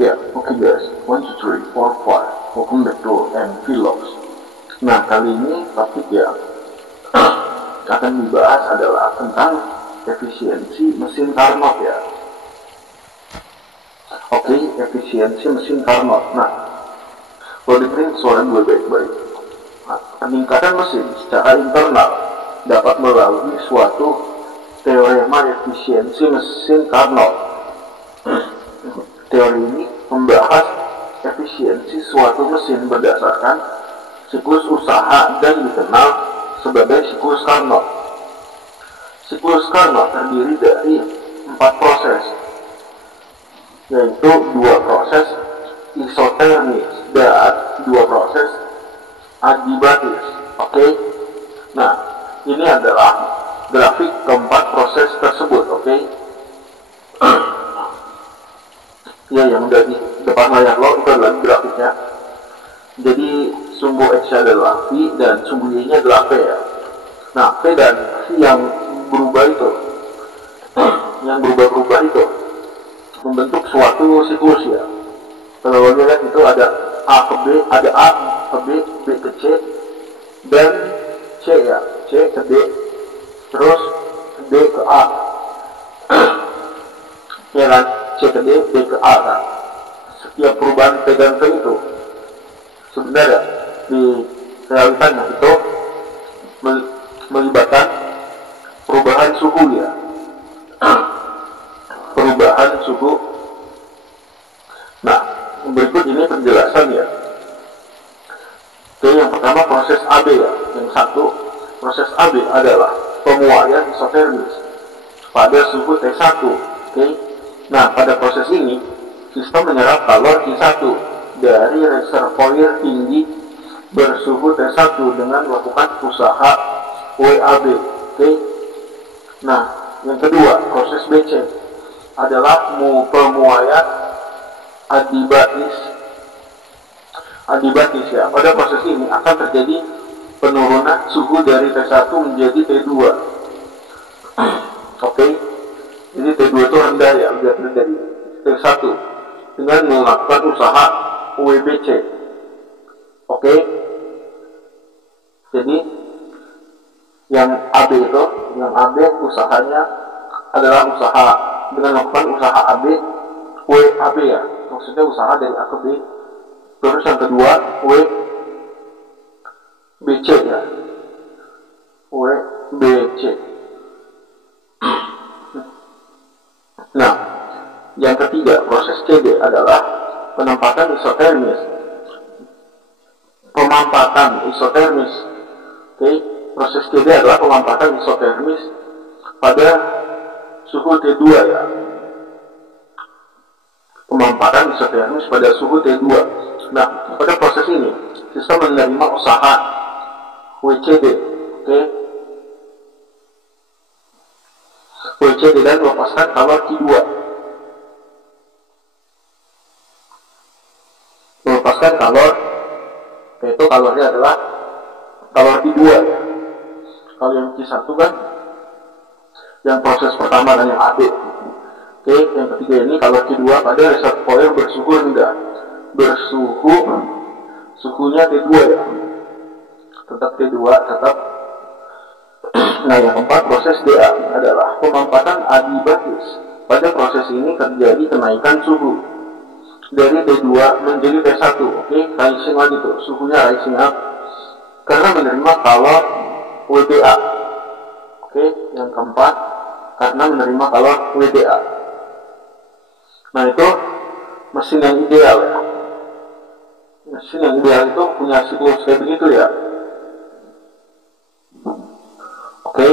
Ya, oke guys, 1, 2, 3, 4, 5. Welcome back to MV Vlogs. Nah, kali ini topik yang akan dibahas adalah tentang efisiensi mesin Carnot ya. Oke, efisiensi mesin Carnot. Nah, kalau dengerin suara gue baik-baik. Nah, peningkatan mesin secara internal dapat melalui suatu teorema efisiensi mesin Carnot. Teori ini membahas efisiensi suatu mesin berdasarkan siklus usaha dan dikenal sebagai siklus Carnot. Siklus Carnot terdiri dari 4 proses, yaitu 2 proses isotermis dan 2 proses adiabatis. Oke. Nah, ini adalah grafik keempat proses tersebut. Oke. Ya, yang udah di depan layar lo itu adalah grafiknya. Jadi sumbu X adalah V dan sumbu Y nya adalah P ya. Nah, P dan V yang berubah itu membentuk suatu siklus ya. Kalau lo lihat itu ada A ke B, ada A ke B, B ke C, dan C ya, C ke D, terus D ke A. Ya kan? C ke D, D ke A kan. Setiap perubahan P dan V itu sebenarnya di realitanya itu melibatkan perubahan suhu ya. Perubahan suhu. Nah, berikut ini penjelasan ya. Oke, yang pertama proses AB ya. Yang satu, proses AB adalah penguaian isotermis pada suhu T1. Oke. Nah, pada proses ini, sistem menyerap kalor Q1 dari reservoir tinggi bersuhu T1 dengan melakukan usaha WAB. Oke. Nah, yang kedua, proses BC adalah pemuaian adiabatis ya. Pada proses ini akan terjadi penurunan suhu dari T1 menjadi T2. Oke. Jadi T2 itu rendah ya, lebih rendah dari T1 dengan melakukan usaha WBC. Oke. Jadi yang AB usahanya adalah usaha dengan melakukan usaha AB WAB ya. Maksudnya usaha dari A ke B. Terus yang kedua WBC ya. WBC. Nah, yang ketiga, proses CD adalah pemampatan isotermis. Oke, proses CD adalah pemampatan isotermis pada suhu T2 ya. Pemampatan isotermis pada suhu T2. Nah, pada proses ini sistem menerima usaha WCD. Oke. WCD dan melepaskan kalor Q2. Melepaskan kalor, yaitu kalornya adalah kalor Q2 ya. Kalau yang Q1 kan yang proses pertama dan yang AB. Oke, yang ketiga ini kalor Q2 pada reservoir bersuhu rendah. Suhunya T2 ya. Tetap T2, tetap. Nah, yang keempat, proses DA adalah pemampatan adiabatis. Pada proses ini terjadi kenaikan suhu dari T2 menjadi T1. Oke, rising lagi tuh, suhunya rising up karena menerima kalor WDA. Oke, yang keempat, karena menerima kalor WDA. Nah, itu mesin yang ideal ya. Mesin yang ideal itu punya siklus kayak begitu ya. Oke.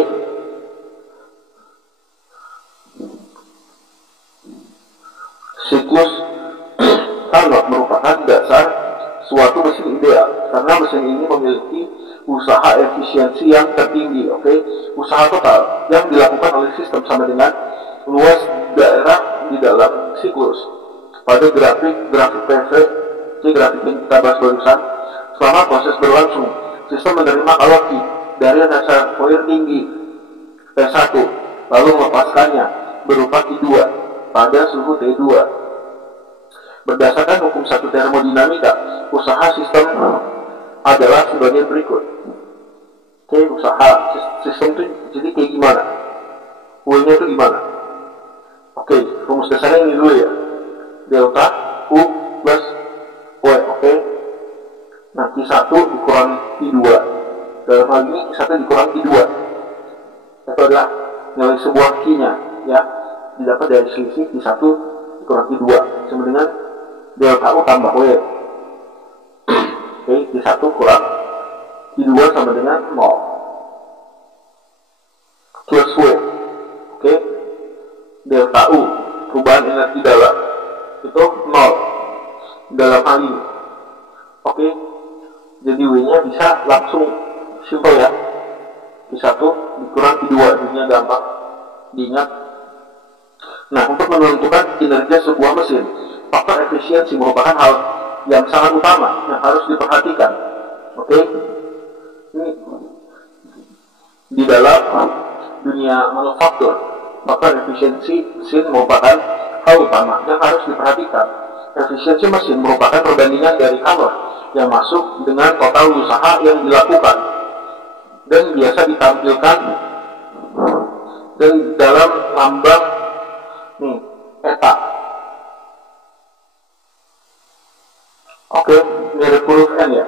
Siklus Carnot merupakan dasar suatu mesin ideal karena mesin ini memiliki usaha efisiensi yang tertinggi. Oke. Usaha total yang dilakukan oleh sistem sama dengan luas daerah di dalam siklus. Pada grafik PV, grafik yang kita bahas barusan, selama proses berlangsung, sistem menerima kalor Q dari reservoir tinggi T1, lalu melepaskannya berupa Q2 pada suhu T2. Berdasarkan hukum satu termodinamika, usaha sistem adalah sebagai berikut. Oke, usaha sistem itu jadi kayak gimana? U-nya itu gimana? Oke, rumus dasarnya ini dulu ya. Delta U plus W, oke. Nah, Q1 dikurangi Q2. Dalam hal ini Q1 dikurangi Q2. Itu adalah nilai sebuah Q-nya, ya. Didapat dari selisih Q1 dikurangi Q2 sama dengan delta U tambah W. Oke, Q1 kurang Q2 sama dengan 0 plus W. Oke, delta U perubahan energi dalam itu 0 dalam hal ini. Oke, jadi W nya bisa langsung simpel ya, Q1 dikurang Q2, jadinya gampang diingat. Nah, untuk menentukan kinerja sebuah mesin, faktor efisiensi merupakan hal yang sangat utama yang harus diperhatikan. Oke, ini di dalam dunia manufaktur, faktor efisiensi mesin merupakan hal utama yang harus diperhatikan. Efisiensi mesin merupakan perbandingan dari kalor yang masuk dengan total usaha yang dilakukan dan biasa ditampilkan dan dalam lambang eta. Oke, mirip huruf N ya.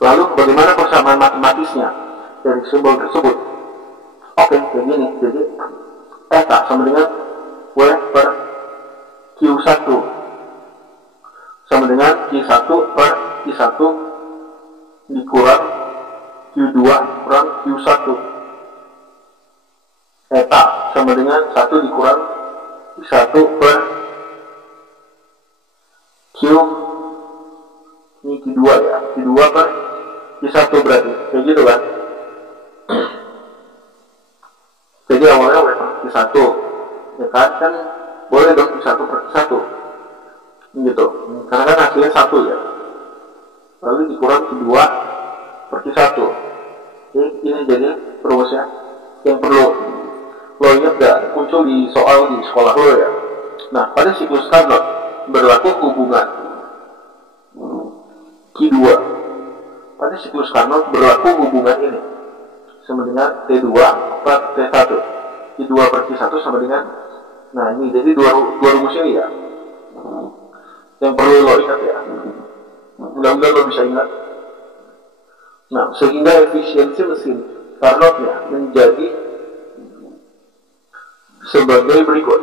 Lalu bagaimana persamaan matematisnya dari simbol tersebut? Oke, kayak gini. Jadi eta sama dengan W per Q1 sama dengan Q1 per Q1 dikurang Q2 kurang Q1. Eta sama dengan 1 dikurang Q1 per Q, ini Q2 ya, Q2 per Q1 berarti, kayak gitu kan. Jadi awalnya W per Q1 ya kan boleh dong Q1 per Q1 gitu, karena kan hasilnya 1 ya, lalu dikurang Q2 per Q1. Jadi ini jadi rumusnya yang perlu lo ingat gak, muncul di soal di sekolah lo ya. Nah, pada siklus Carnot berlaku hubungan Q2. Pada siklus Carnot berlaku hubungan ini sama dengan T2 per T1. Q2 per Q1 sama dengan, nah ini jadi dua rumus ini ya yang perlu lo ingat ya. Mudah-mudahan lo bisa ingat. Nah, sehingga efisiensi mesin Carnotnya menjadi sebagai berikut.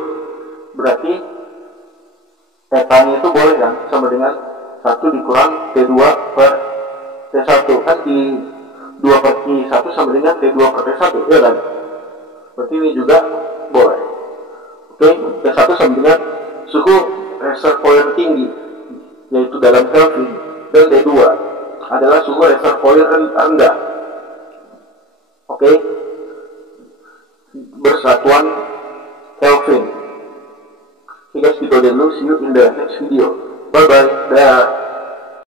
Berarti etanya itu boleh kan sama dengan 1 dikurang T2 per T1, kan di 2 per T1 sama dengan T2 per T1 ya kan. Berarti ini juga boleh. Oke, T1 sama dengan suhu reservoir tinggi yaitu dalam Kelvin, dan T2 adalah suhu reservoir rendah. Oke, bersatuan Kelvin. Guys, gitu dulu. See you in the next video. Bye bye. Dah.